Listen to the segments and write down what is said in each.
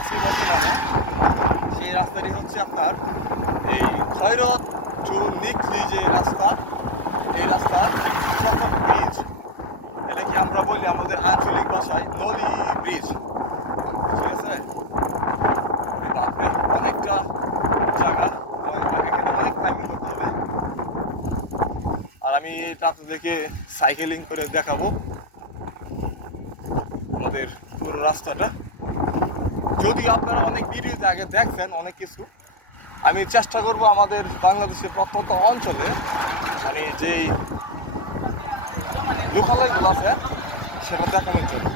আজকে বর্তমানে সেই রাস্তাটি হচ্ছে আপনার এই খয়রত টু নিকলি যে রাস্তা, এই রাস্তার প্রথম ব্রিজ, এটাকে আমরা বলি আমাদের আঞ্চলিক ভাষায় নলি ব্রিজ। ঠিক আছে, বাপরে অনেকটা জায়গা, এখানে অনেক ক্লাইম্বিং করতে হবে। আর আমি এটা আপনাদেরকে সাইকেলিং করে দেখাবো আমাদের পুরো রাস্তাটা। যদিও আপনারা অনেক ভিডিওতে আগে দেখছেন অনেক কিছু, আমি চেষ্টা করব আমাদের বাংলাদেশের প্রত্যন্ত অঞ্চলে মানে যেই লোকালয়গুলো আছে সেটা দেখানোর জন্য।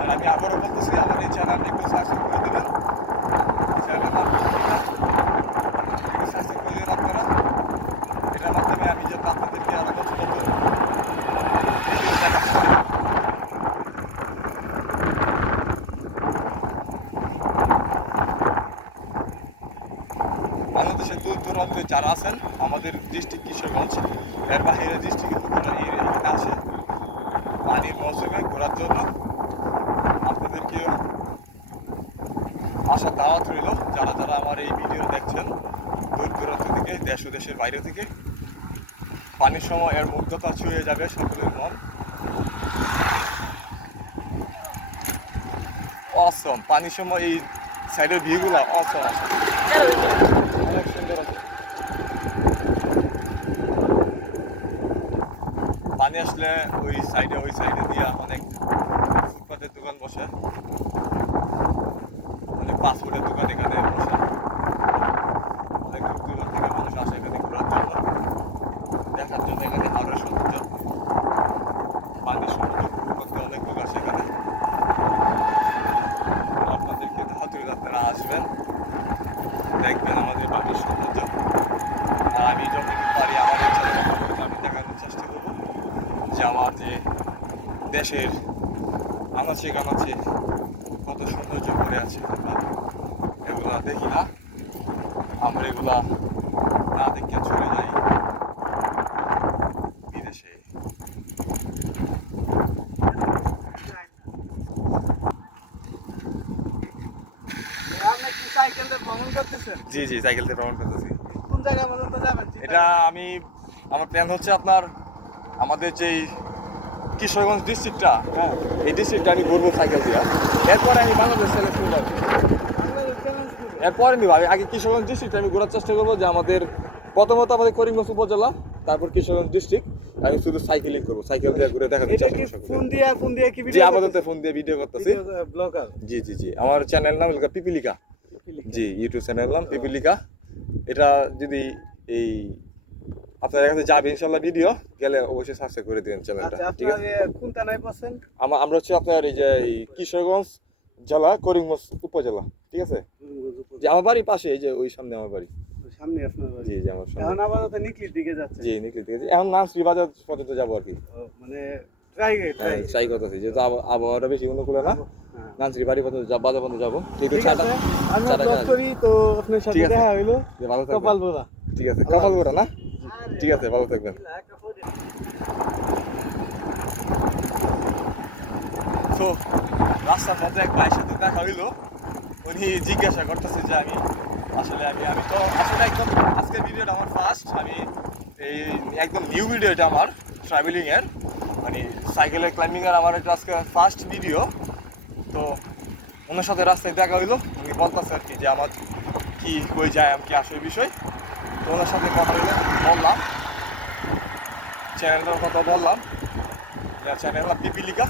আর আমি আবারও বলতেছি, আমার এই চ্যানেলটা একটু সাবস্ক্রাইব করে দেবেন। চ্যানেলের নাম একটু সাবস্ক্রাইব করে দেবেন আপনারা। এটার মাধ্যমে আমি যাতে আপনাদেরকে আরো নতুন নতুন ভিডিও দেখাচ্ছি। বাংলাদেশের দূর দূরান্তে যারা আছেন, আমাদের ডিস্ট্রিক্ট কিশোরগঞ্জ, এর বাহিরে ডিস্ট্রিক্টের লোকেরা এখানে আসে পানির মৌসুমে ঘোরার জন্য। আপনাদেরকে আসার দাওয়াত রইল, যারা যারা আমার এই ভিডিও দেখছেন দূর দূরান্ত থেকে, দেশ ও দেশের বাইরে থেকে। পানির সময় এর মুগ্ধতা ছুঁয়ে যাবে সকলের মন। অসম, পানির সময় এই সাইডের ভিউগুলো অসম আছে, অনেক সুন্দর আছে। পানি আসলে ওই সাইডে দিয়া অনেক ফুটপাতের দোকান বসে, অনেক ফাস্টফুডের দোকান এখানে বসে। অনেক দূর দূরান্ত থেকে মানুষ আসে এখানে ঘোরার জন্য, দেখার জন্য এখানে হাওড়ের সৌন্দর্য, পানির সৌন্দর্য উপভোগ করতে অনেক লোক আসে এখানে। আপনাদেরকে দাওয়াত রইল, আপনারা আসবেন, দেখবেন আমাদের পানির সৌন্দর্য। আর আমি যতটুকু পারি আমার এই চ্যানেলে আমি দেখানোর চেষ্টা করব যে আমার যে দেশের আনাচে কানাচে কত সৌন্দর্য করে আছে। আমরা এগুলা দেখি না, আমরা এগুলা না দেখে চলে যাই বিদেশে। জি জি, সাইকেল দিয়ে ভ্রমণ করতেছি। কোন জায়গা পর্যন্ত যাবেন? এটা আমার প্ল্যান হচ্ছে আপনার আমাদের যেই কিশোরগঞ্জ ডিস্ট্রিক্টটা, হ্যাঁ এই ডিস্ট্রিক্টটা আমি ঘুরবো সাইকেল দিয়ে। এরপরে আমি বাংলাদেশ চ্যালেঞ্জ করবো। এরপরে নিব আগে কিশোরগঞ্জ ডিস্ট্রিক্ট আমি ঘোরার চেষ্টা করবো, যে আমাদের প্রথমত আমাদের করিমগঞ্জ উপজেলা, তারপর কিশোরগঞ্জ ডিস্ট্রিক্ট। আমি শুধু সাইকেলিং করবো, সাইকেল দিয়ে ঘুরে দেখার চেষ্টা করবো। ফোন দিয়ে কি জি, ভিডিও? আপাতত ফোন দিয়ে ভিডিও করতেছি। ব্লগার? জি জি জি, আমার চ্যানেল নাম পিপিলিকা। জি, ইউটিউব চ্যানেল নাম পিপিলিকা। এটা যদি এই আপনার কাছে যাবে ইনশাল্লাহ, ভিডিও গেলে অবশ্যই সাবস্ক্রাইব করে দিবেন চ্যানেলটা। আচ্ছা, ঠিক আছে, আপনারা কোন থানায় পড়ছেন? আমরা হচ্ছে আপনার এই যে এই কিশোরগঞ্জ জেলা, করিমগঞ্জ উপজেলা। ঠিক আছে, যে আমার বাড়ির পাশে, এই যে ওই সামনে আমার বাড়ি। সামনে আপনার বাড়ি? জি জি, আমার সামনে। এখন আপাতত নিকলির দিকে যাচ্ছে? জি, নিকলি থেকে এখন নার্সারি বাজার পর্যন্ত যাবো আর কি। মানে ট্রাই করতেছি, যেহেতু আবহাওয়াটা বেশি অনুকূল না, নার্সারি বাড়ি পর্যন্ত বাজার পর্যন্ত যাবো। ঠিক আছে, আমি ব্লগ করি তো আপনার সাথে দেখা হইলো। ভালো থাকবেন। কপাল বোরা। ঠিক আছে, কপাল বোরা না? ঠিক আছে, ভালো থাকবেন। তো রাস্তার মধ্যে এক ভাইয়ের সাথে দেখা হইলো, উনি জিজ্ঞাসা করতেছে যে আমি তো আসলে একদম আজকের ভিডিওটা আমার ফার্স্ট, আমি এই একদম নিউ ভিডিও, এটা আমার ট্রাভেলিংয়ের মানে সাইকেলের ক্লাইম্বিংয়ের আমার এটা আজকে ফার্স্ট ভিডিও। তো ওনার সাথে রাস্তায় দেখা হইলো, উনি বলতেছে আর কি যে আমার কি কই যায়, আমি কি আসে এই বিষয়। তো ওনার সাথে কথা হইলো, বললাম চ্যানেলটার কথা বললাম, চ্যানেল নাম পিপিলিকা।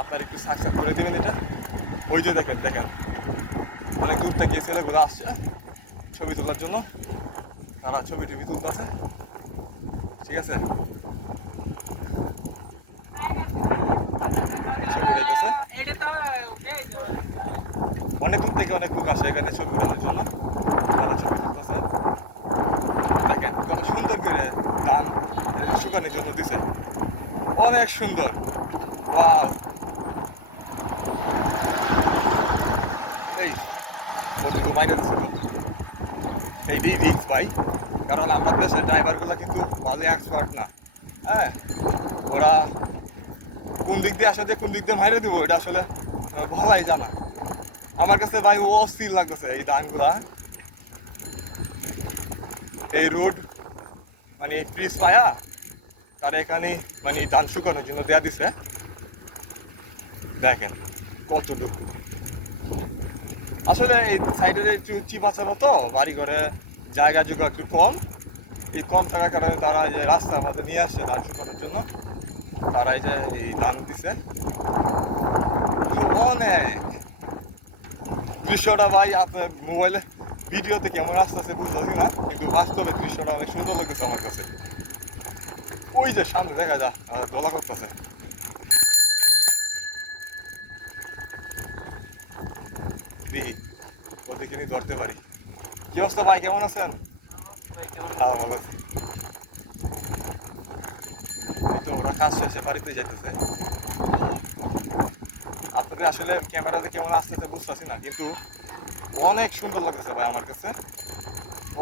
আপনার একটু সাবস্ক্রাইব করে দেবেন এটা। ওই যে দেখেন অনেক দূর থেকে ছেলেগুলো আসছে ছবি তোলার জন্য, তারা ছবি তুলতেছে। ঠিক আছে, অনেক দূর থেকে অনেক লোক আসে এখানে ছবি তোলার জন্য, তারা ছবি তুলতেছে। দেখেন কত সুন্দর করে ধান শুকানোর জন্য দিছে, অনেক সুন্দর। ওয়াও, এই কতটুকু মাইনে দিচ্ছে এই রিক্স ভাই, কারণ আমার দেশের ড্রাইভারগুলো কিন্তু ভালো এক্সপার্ট না। হ্যাঁ, ওরা কোন দিক দিয়ে আসে, কোন দিক দিয়ে মাইরে দিব, এটা আসলে বলাই জানা। আমার কাছে ভাই ও অস্থির লাগতেছে এই ধানগুলা, এই রোড মানে ফ্রিজ পায়া তারা এখানে মানে ধান শুকানোর জন্য দেয়া দিছে। দেখেন কতটুকু আসলে এই সাইডের একটু চিপা চাপা তো বাড়ি ঘরে জায়গা জোগা একটু কম, এই কম থাকার কারণে তারা যে রাস্তার মধ্যে নিয়ে আসছে ধান শুকানোর জন্য, তারা এই যে এই ধান দিছে অনেক। দৃশ্যটা ভাই আপনার মোবাইলে ভিডিওতে কেমন আসতেছে বুঝতেছি না, কিন্তু বাস্তবে দৃশ্যটা অনেক সুন্দর লাগতেছে আমার কাছে। ওই যে সামনে দেখা যা দোলা করতেছে। দেখি ওদেরকে নিয়ে ধরতে পারি। কি অবস্থা ভাই, কেমন আছেন? ভালো আছি। এই তো ওরা কাজ শেষে বাড়িতে যাইতেছে। আপনাদের আসলে ক্যামেরাতে কেমন আসতেছে বুঝতেছি না, কিন্তু অনেক সুন্দর লাগতেছে ভাই আমার কাছে,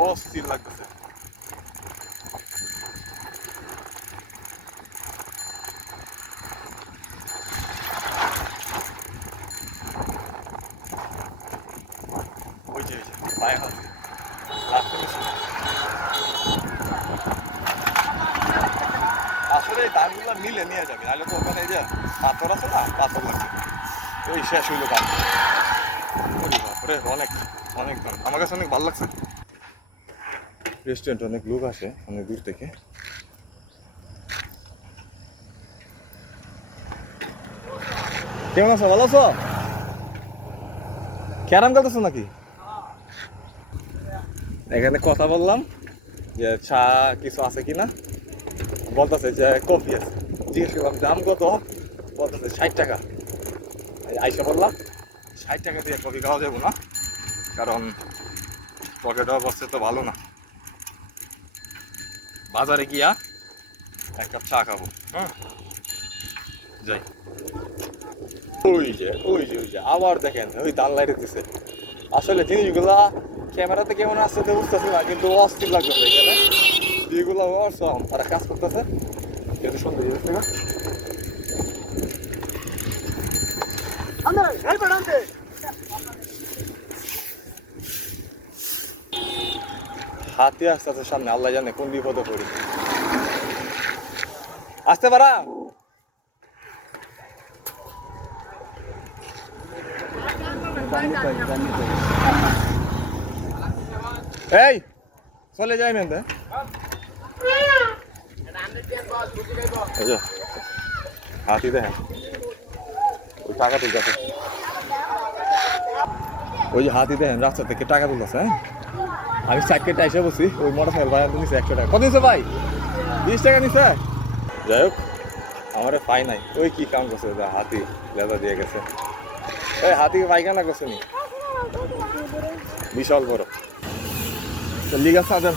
অস্থির লাগতেছে। ওই যে পায়ে হাতে লাগতে গেছে। আসলে এই ধানগুলো মিলে নিয়ে যাবে, নাহলে তো ওখানে এই যে পাথর আছে না, পাথর লাগছে, ওই শেষ হইলো ধান। বাপরে অনেক অনেক ধান, আমার কাছে অনেক ভালো লাগছে। রেস্টুরেন্টে অনেক লোক আসে অনেক দূর থেকে। কেমন আছো, ভালো আছো? ক্যারাম খেলতেছো নাকি? এখানে কথা বললাম যে চা কিছু আছে কিনা, বলতেছে যে কফি আছে। জিজ্ঞেস করলাম দাম কত, বলতেছে 60 টাকা। আইসা বললাম 60 টাকা দিয়ে কফি খাওয়া যাবো না, কারণ পকেট অবস্থা তো ভালো না। বাজারে গিয়া এক কাপ চা খাবো। হ্যাঁ যাই। ওই যে ওই যে ওই যে আবার দেখেন ওই দান লাইটে দিছে। আসলে জিনিসগুলা ক্যামেরাতে কেমন আসছে তো বুঝতেছি না, কিন্তু অস্থির লাগতেছে এখানে। এগুলো অসম, তারা কাজ করতেছে। এত সুন্দর জিনিস না? হাতি আসতে আছে সামনে, আল্লাহ জানে কোন বিপদে পড়ি। আসতে পারা এই চলে যাই মেন হাতি দেখেন ওই টাকা তুলতেছে, ওই যে হাতি দেখেন রাস্তা থেকে টাকা তুলতেছে। হ্যাঁ আমি সাইকেলটা এসে বসি, ওই মোটর সাইকেল ভাই নিচ্ছে 100 টাকা। কত নিচ্ছে ভাই? 20 টাকা নিচ্ছে। যাই হোক আমার পাই নাই। ওই কি কাম করছে, হাতি লেদা দিয়ে গেছে। এই হাতিকে পাইখানা করছে নি বিশাল বড় লিগা সাদের